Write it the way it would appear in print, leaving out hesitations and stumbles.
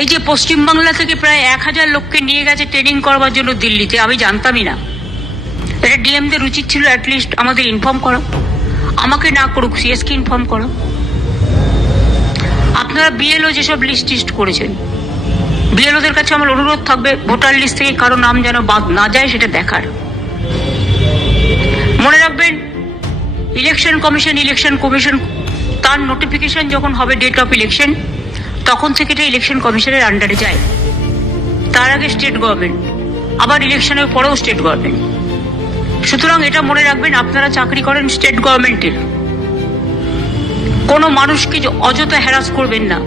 এই যে পশ্চিমবাংলা থেকে প্রায় 1000 লোককে নিয়ে গেছে ট্রেনিং করবার জন্য দিল্লিতে, আমি জানতামই না। এটা ডিএমদের উচিত ছিল অ্যাটলিস্ট আমাদের ইনফর্ম করা, আমাকে না করুক সিএসকে ইনফর্ম করা। আপনারা বিএলও যেসব লিস্ট করেছেন, বিএলওদের কাছে আমার অনুরোধ থাকবে ভোটার লিস্ট থেকে কারো নাম যেন বাদ না যায় সেটা দেখার। মনে রাখবেন ইলেকশন কমিশন তার নোটিফিকেশন যখন হবে ডেট অফ ইলেকশন, তখন থেকে এটা ইলেকশন কমিশনের আন্ডারে যায়। তার আগে স্টেট গভর্নমেন্ট, আবার ইলেকশনের পরেও স্টেট গভর্নমেন্ট। সুতরাং এটা মনে রাখবেন, আপনারা চাকরি করেন স্টেট গভর্নমেন্টের, কোনো মানুষকে অযথা হ্যারাস করবেন না।